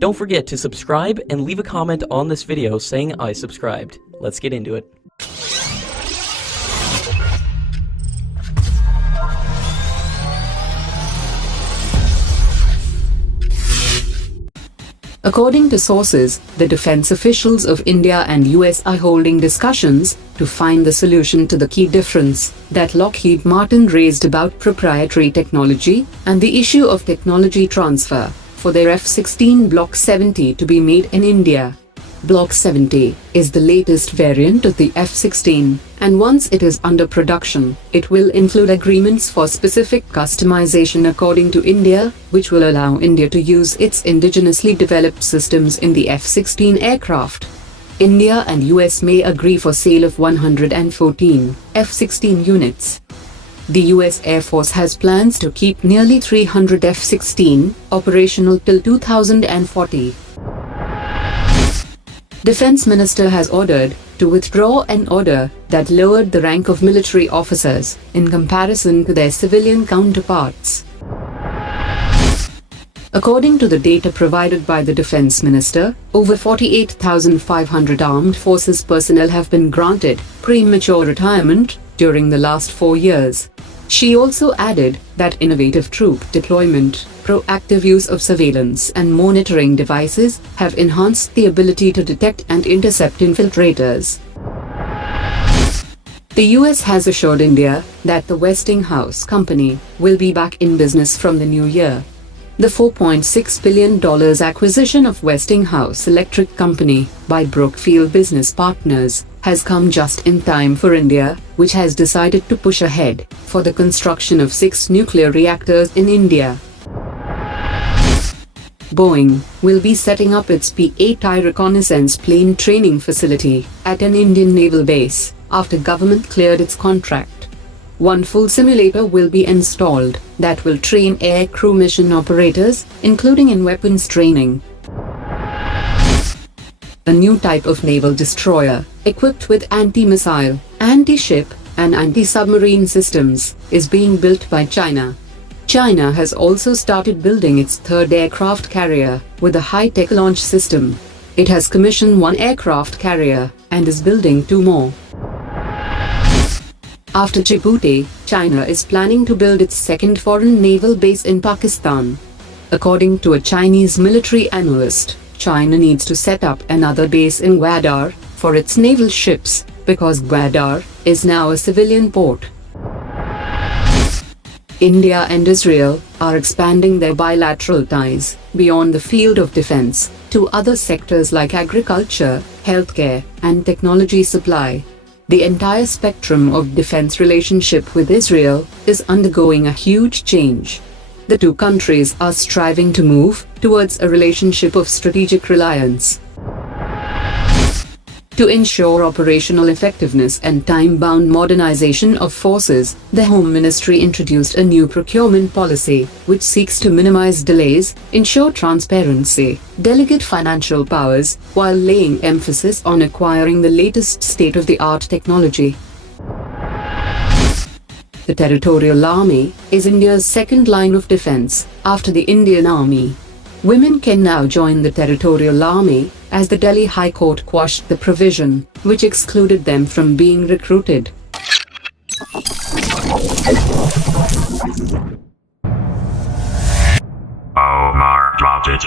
Don't forget to subscribe and leave a comment on this video saying I subscribed. Let's get into it. According to sources, the defense officials of India and US are holding discussions to find the solution to the key difference that Lockheed Martin raised about proprietary technology and the issue of technology transfer for their F-16 Block 70 to be made in India. Block 70 is the latest variant of the F-16, and once it is under production, it will include agreements for specific customization according to India, which will allow India to use its indigenously developed systems in the F-16 aircraft. India and US may agree for sale of 114 F-16 units. The US Air Force has plans to keep nearly 300 F-16 operational till 2040. Defense Minister has ordered to withdraw an order that lowered the rank of military officers in comparison to their civilian counterparts. According to the data provided by the Defense Minister, over 48,500 armed forces personnel have been granted premature retirement during the last 4 years. She also added that innovative troop deployment, proactive use of surveillance and monitoring devices have enhanced the ability to detect and intercept infiltrators. The US has assured India that the Westinghouse company will be back in business from the new year. The $4.6 billion acquisition of Westinghouse Electric Company by Brookfield business partners has come just in time for India, which has decided to push ahead for the construction of 6 nuclear reactors in India. Boeing will be setting up its P-8I reconnaissance plane training facility at an Indian naval base after government cleared its contract. One full simulator will be installed that will train air crew mission operators, including in weapons training. A new type of naval destroyer, equipped with anti-missile, anti-ship, and anti-submarine systems, is being built by China. China has also started building its third aircraft carrier with a high-tech launch system. It has commissioned 1 aircraft carrier and is building 2 more. After Djibouti, China is planning to build its second foreign naval base in Pakistan. According to a Chinese military analyst, China needs to set up another base in Gwadar for its naval ships because Gwadar is now a civilian port. India and Israel are expanding their bilateral ties beyond the field of defense to other sectors like agriculture, healthcare, and technology supply. The entire spectrum of defense relationship with Israel is undergoing a huge change. The two countries are striving to move towards a relationship of strategic reliance. To ensure operational effectiveness and time-bound modernization of forces, the Home Ministry introduced a new procurement policy, which seeks to minimize delays, ensure transparency, delegate financial powers, while laying emphasis on acquiring the latest state-of-the-art technology. The Territorial Army is India's second line of defense, after the Indian Army. Women can now join the Territorial Army, as the Delhi High Court quashed the provision, which excluded them from being recruited. Omar dropped it.